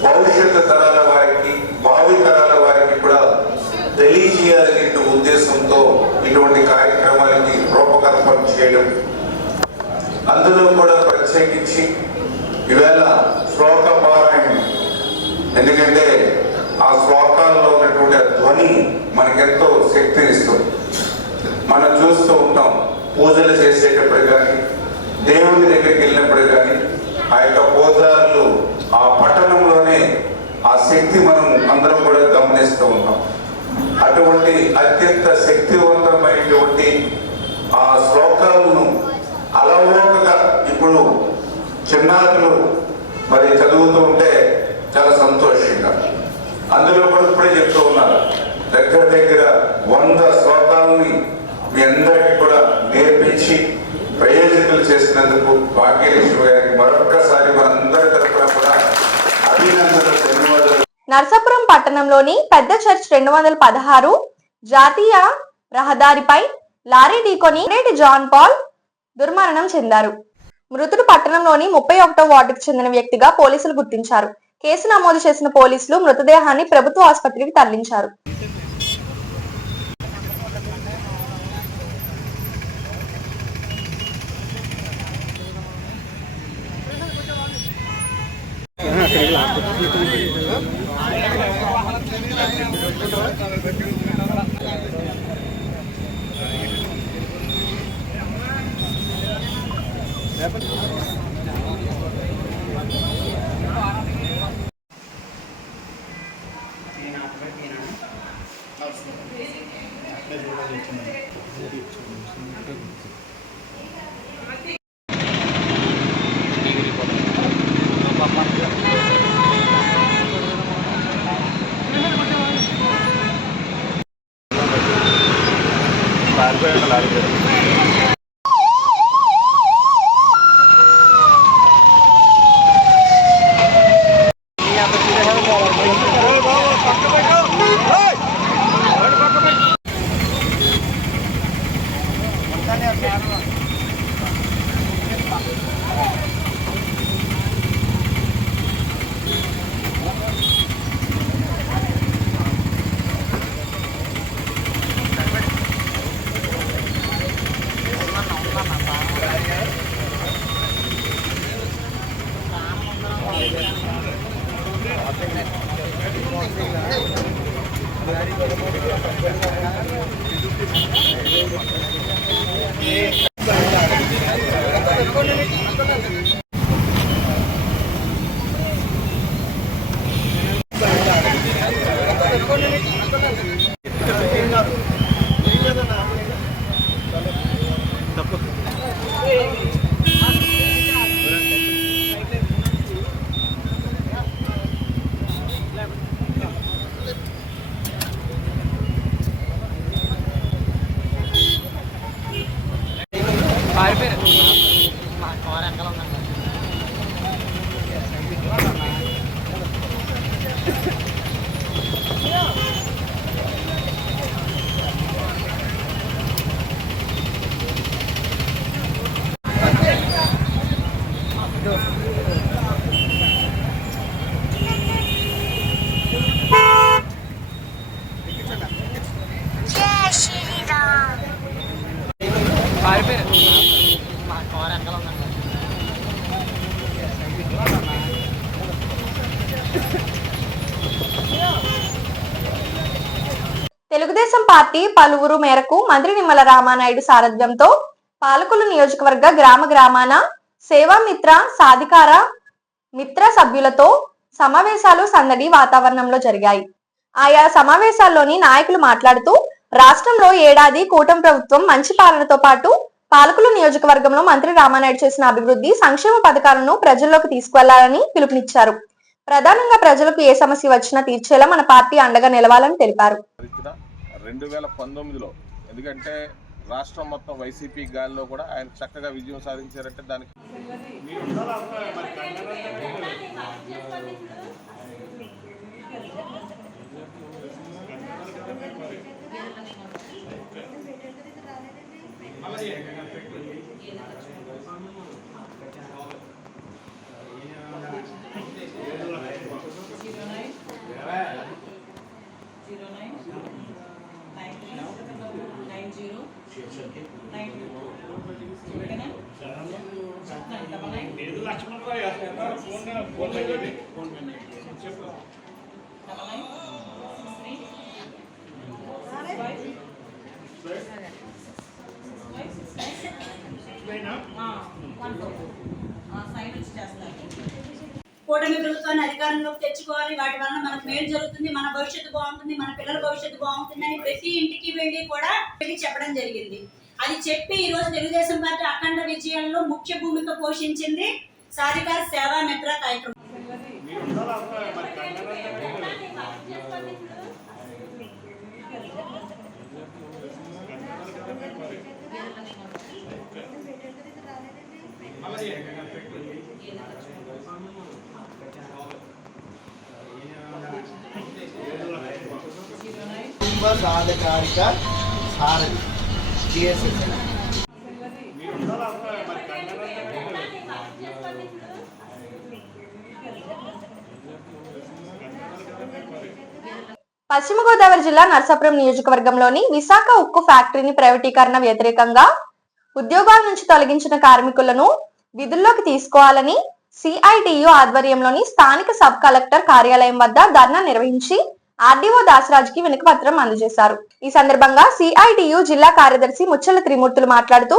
భవిష్యత్తు తరాల వారికి భావి తరాల వారికి కూడా తెలియజేయాలనే ఉద్దేశంతో ఇటువంటి కార్యక్రమాలకి రూపకల్పన చేయడం, అందులో కూడా ప్రత్యేకించి ఈవేళ శ్లోక పారాయణం, ఎందుకంటే ఆ శ్లోకాల్లో ఉన్నటువంటి ధ్వని మనకెంతో శక్తినిస్తుంది. మనం చూస్తూ ఉంటాం పూజలు చేసేటప్పుడు కానీ దేవుని దగ్గరికి వెళ్ళినప్పుడు కానీ ఆ యొక్క పూజారులు ఆ పట్టణంలోనే ఆ శక్తి మనం అందరం కూడా గమనిస్తూ ఉంటాం. అటువంటి అత్యంత శక్తివంతమైనటువంటి ఆ శ్లోకాలను అలవోకగా ఇప్పుడు చిన్నారులు మరి చదువుతూ ఉంటే చాలా సంతోషంగా, అందులో కూడా ఇప్పుడే చెప్తూ ఉన్నారు దగ్గర దగ్గర 100 శ్లోకాలని మీ అందరికీ కూడా నేర్పించి ప్రయోజకులు చేసినందుకు భాగ్యలక్ష్మి గారికి మరొక్కసారి మనందరి తరఫున కూడా అభినందనలు, ధన్యవాదాలు. నర్సాపురం పట్టణంలోని పెద్ద చర్చ్ 216 జాతీయ రహదారిపై లారీ ఢీకొని జాన్ పాల్ దుర్మరణం చెందారు. మృతుడు పట్టణంలోని 31వ వార్డుకు చెందిన వ్యక్తిగా పోలీసులు గుర్తించారు. కేసు నమోదు చేసిన పోలీసులు మృతదేహాన్ని ప్రభుత్వ ఆసుపత్రికి తరలించారు. పారిపోయారు. తెలుగుదేశం పార్టీ పలువురు మేరకు మంత్రి నిమ్మల రామానాయుడు సారథ్యంతో పాలకొల్లు నియోజకవర్గ గ్రామాన సేవామిత్ర సాధికార మిత్ర సభ్యులతో సమావేశాలు సందడి వాతావరణంలో జరిగాయి. ఆయా సమావేశాల్లోని నాయకులు మాట్లాడుతూ రాష్ట్రంలో ఏడాది కూటమి ప్రభుత్వం మంచి పాలనతో పాటు పాలకొల్లు నియోజకవర్గంలో మంత్రి రామానాయుడు చేసిన అభివృద్ధి సంక్షేమ పథకాలను ప్రజల్లోకి తీసుకువెళ్లాలని పిలుపునిచ్చారు. ప్రధానంగా ప్రజలకు ఏ సమస్య వచ్చినా తీర్చేలా మన పార్టీ అండగా నిలవాలని తెలిపారు. 2019లో ఎందుకంటే రాష్ట్రం మొత్తం వైసీపీ గాలిలో కూడా ఆయన చక్కగా విజయం సాధించారంటే దానికి కూటమి ప్రభుత్వాన్ని అధికారంలోకి తెచ్చుకోవాలి, వాటి వల్ల మనకు మేలు జరుగుతుంది, మన భవిష్యత్తు బాగుంటుంది, మన పిల్లల భవిష్యత్తు బాగుంటుంది అని ప్రతి ఇంటికి వెళ్ళి కూడా చెప్పడం జరిగింది. అది చెప్పి ఈ రోజు తెలుగుదేశం పార్టీ అఖండ విజయంలో ముఖ్య భూమిక పోషించింది సాధికార సేవా మిత్ర కార్యక్రమం. సాధికారిక సారథి TSS. పశ్చిమ గోదావరి జిల్లా నర్సాపురం నియోజకవర్గంలోని విశాఖ ఉక్కు ఫ్యాక్టరీని ప్రైవేటీకరణ వ్యతిరేకంగా ఉద్యోగాల నుంచి తొలగించిన కార్మికులను విధుల్లోకి తీసుకోవాలని CITU ఆధ్వర్యంలోని స్థానిక సబ్ కలెక్టర్ కార్యాలయం వద్ద ధర్నా నిర్వహించి RDO దాసరాజుకి వినతిపత్రం అందజేశారు. ఈ సందర్భంగా CITU జిల్లా కార్యదర్శి ముచ్చల త్రిమూర్తులు మాట్లాడుతూ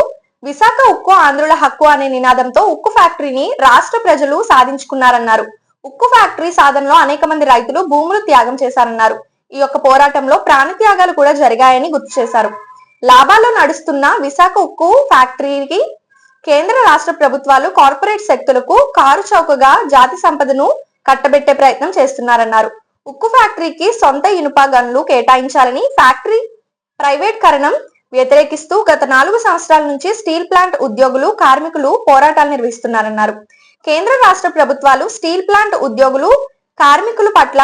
విశాఖ ఉక్కు ఆంధ్రుల హక్కు అనే నినాదంతో ఉక్కు ఫ్యాక్టరీని రాష్ట్ర ప్రజలు సాధించుకున్నారన్నారు. ఉక్కు ఫ్యాక్టరీ సాధనలో అనేక మంది రైతులు భూములు త్యాగం చేశారన్నారు. ఈ యొక్క పోరాటంలో ప్రాణత్యాగాలు కూడా జరిగాయని గుర్తు చేశారు. లాభాల్లో నడుస్తున్న విశాఖ ఉక్కు ఫ్యాక్టరీకి కేంద్ర రాష్ట్ర ప్రభుత్వాలు కార్పొరేట్ శక్తులకు కారు చౌకగా జాతి సంపదను కట్టబెట్టే ప్రయత్నం చేస్తున్నారన్నారు. ఉక్కు ఫ్యాక్టరీకి సొంత ఇనుప గన్లు కేటాయించాలని ఫ్యాక్టరీ ప్రైవేట్ కరణం వ్యతిరేకిస్తూ గత 4 సంవత్సరాల నుంచి స్టీల్ ప్లాంట్ ఉద్యోగులు కార్మికులు పోరాటాలు నిర్వహిస్తున్నారన్నారు. కేంద్ర రాష్ట్ర ప్రభుత్వాలు స్టీల్ ప్లాంట్ ఉద్యోగులు కార్మికుల పట్ల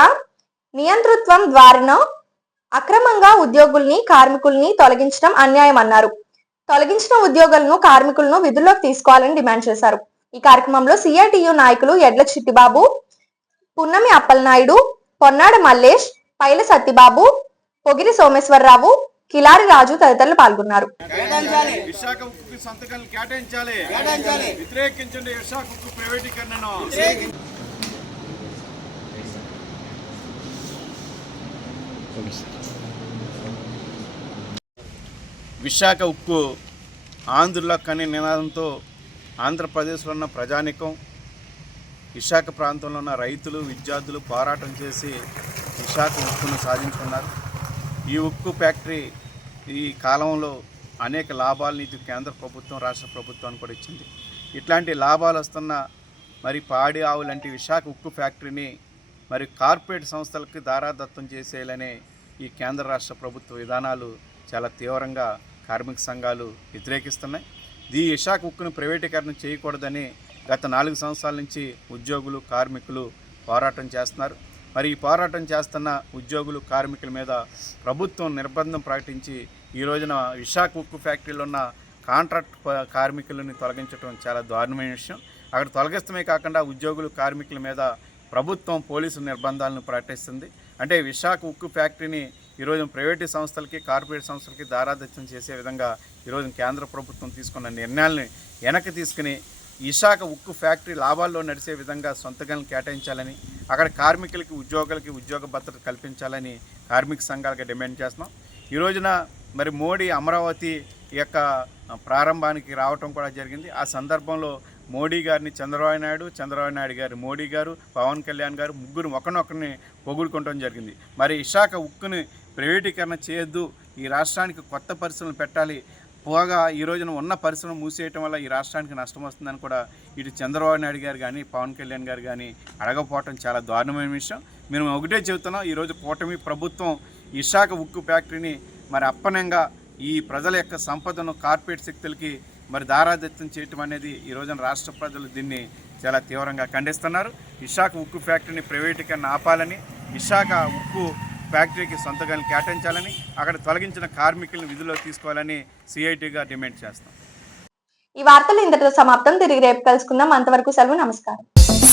నియంతృత్వం ద్వారా అక్రమంగా ఉద్యోగుల్ని కార్మికుల్ని తొలగించడం అన్యాయం అన్నారు. తొలగించిన ఉద్యోగులను కార్మికులను విధుల్లోకి తీసుకోవాలని డిమాండ్ చేశారు. ఈ కార్యక్రమంలో CITU నాయకులు ఎడ్ల చిట్టిబాబు, పున్నమి అప్పలనాయుడు, పొన్నాడ మల్లేష్, పైల సత్యబాబు, పొగిరి సోమేశ్వరరావు, కిలారి రాజు తదితరులు పాల్గొన్నారు. విశాఖ ఉక్కు సంతకాలు కేటాయించాలి, వ్యతిరేకించండి విశాఖ ఉక్కు ప్రైవేటీకరణను. విశాఖ ఉక్కు ఆంధ్రుల కనే నినాదంతో ఆంధ్రప్రదేశ్లో ఉన్న ప్రజానికం, విశాఖ ప్రాంతంలో ఉన్న రైతులు, విద్యార్థులు పోరాటం చేసి విశాఖ ఉక్కును సాధించుకున్నారు. ఈ ఉక్కు ఫ్యాక్టరీ ఈ కాలంలో అనేక లాభాలను ఇది కేంద్ర ప్రభుత్వం, రాష్ట్ర ప్రభుత్వాన్ని కూడా ఇచ్చింది. ఇట్లాంటి లాభాలు వస్తున్న మరి పాడి ఆవు లాంటి విశాఖ ఉక్కు ఫ్యాక్టరీని మరి కార్పొరేట్ సంస్థలకు దారాదత్తం చేసేయాలనే ఈ కేంద్ర రాష్ట్ర ప్రభుత్వ విధానాలు చాలా తీవ్రంగా కార్మిక సంఘాలు వ్యతిరేకిస్తున్నాయి. ఈ విశాఖ ఉక్కును ప్రైవేటీకరణ చేయకూడదని గత 4 సంవత్సరాల నుంచి ఉద్యోగులు, కార్మికులు పోరాటం చేస్తున్నారు. మరి ఈ పోరాటం చేస్తున్న ఉద్యోగులు, కార్మికుల మీద ప్రభుత్వం నిర్బంధం ప్రకటించి ఈ రోజున విశాఖ ఉక్కు ఫ్యాక్టరీలో ఉన్న కాంట్రాక్ట్ కార్మికులను తొలగించడం చాలా దారుణమైన విషయం. అక్కడ తొలగిస్తమే కాకుండా ఉద్యోగులు, కార్మికుల మీద ప్రభుత్వం పోలీసు నిర్బంధాలను ప్రకటిస్తుంది. అంటే విశాఖ ఉక్కు ఫ్యాక్టరీని ఈరోజు ప్రైవేటు సంస్థలకి కార్పొరేట్ సంస్థలకి దారాదత్యం చేసే విధంగా ఈరోజు కేంద్ర ప్రభుత్వం తీసుకున్న నిర్ణయాలని వెనక్కి తీసుకుని విశాఖ ఉక్కు ఫ్యాక్టరీ లాభాల్లో నడిచే విధంగా సొంత గనులు కేటాయించాలని, అక్కడ కార్మికులకి ఉద్యోగ భద్రత కల్పించాలని కార్మిక సంఘాలకు డిమాండ్ చేస్తున్నాం. ఈ రోజున మరి మోడీ అమరావతి యొక్క ప్రారంభానికి రావటం కూడా జరిగింది. ఆ సందర్భంలో మోడీ గారిని చంద్రబాబు నాయుడు గారు, మోడీ గారు, పవన్ కళ్యాణ్ గారు ముగ్గురు ఒకరినొకరిని పొగుడుకోవడం జరిగింది. మరి విశాఖ ఉక్కుని ప్రైవేటీకరణ చేయొద్దు, ఈ రాష్ట్రానికి కొత్త పరిశ్రమలు పెట్టాలి, పోగా ఈ రోజున ఉన్న పరిశ్రమ మూసేయటం వల్ల ఈ రాష్ట్రానికి నష్టం వస్తుందని కూడా ఇటు చంద్రబాబు నాయుడు గారు కానీ పవన్ కళ్యాణ్ గారు కానీ అడగపోవటం చాలా దారుణమైన విషయం. మేము ఒకటే చెబుతున్నాం, ఈరోజు కూటమి ప్రభుత్వం విశాఖ ఉక్కు ఫ్యాక్టరీని మరి అప్పనంగా ఈ ప్రజల యొక్క సంపదను కార్పొరేట్ శక్తులకి మరి దారాదత్తం చేయటం అనేది ఈ రోజున రాష్ట్ర ప్రజలు దీన్ని చాలా తీవ్రంగా ఖండిస్తున్నారు. విశాఖ ఉక్కు ఫ్యాక్టరీని ప్రైవేటీకరణ ఆపాలని, విశాఖ ఉక్కు ఫ్యాక్టరీకి సొంత గనులు కేటాయించాలని, అక్కడ తొలగించిన కార్మికులను విధుల్లో తీసుకోవాలని సిఐటిగా డిమాండ్ చేస్తాం. ఈ వార్తలు ఇంతటితో సమాప్తం. తిరిగి రేపు కలుసుకుందాం. అంతవరకు సెలవు. నమస్కారం.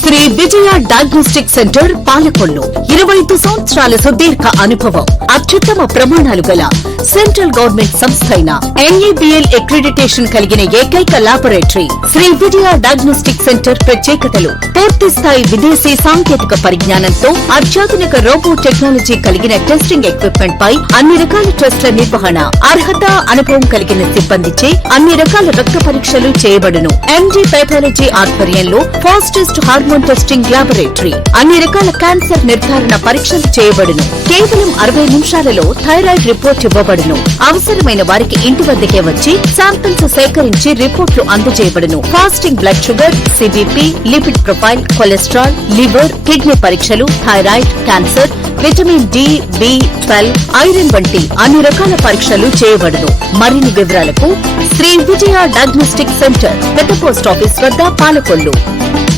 శ్రీ విజయ డయాగ్నోస్టిక్ సెంటర్ పాలకొల్లు 25 సంవత్సరాల సుదీర్ఘ అనుభవం, అత్యుత్తమ ప్రమాణాలు గల సెంట్రల్ గవర్నమెంట్ సంస్థ అయిన NABL అక్రిడిటేషన్ కలిగిన ఏకైక laboratory Shri Vijaya diagnostic centre ప్రత్యేకతలు: పూర్తి స్థాయి విదేశీ సాంకేతిక పరిజ్ఞానంతో అత్యాధునిక రోబో టెక్నాలజీ కలిగిన టెస్టింగ్ ఎక్విప్మెంట్ పై అన్ని రకాల టెస్టుల నిర్వహణ, అర్హత, అనుభవం కలిగిన సిబ్బందిచే అన్ని రకాల రక్త పరీక్షలు చేయబడును. MD పైథాలజీ ఆధ్వర్యంలో ఫాస్టెస్ట్ హార్మోన్ టెస్టింగ్ లాబొరేటరీ, అన్ని రకాల క్యాన్సర్ నిర్ధారణ పరీక్షలు చేయబడును. కేవలం 60 నిమిషాలలో థైరాయిడ్ రిపోర్ట్ ఇవ్వబడును. అవసరమైన వారికి ఇంటి వద్దకే వచ్చి శాంపిల్స్ సేకరించి రిపోర్ట్లు అందజేయబడును. Fasting blood sugar, CBP, lipid profile, cholesterol, liver, kidney పరీక్షలు, thyroid, cancer, vitamin D, B12, iron వంటి అన్ని రకాల పరీక్షలు చేయబడును. మరిన్ని వివరాలకు శ్రీ విజయ డయాగ్నోస్టిక్ సెంటర్, పెద్ద పోస్ట్ ఆఫీస్ వద్ద, పాలకొల్లు.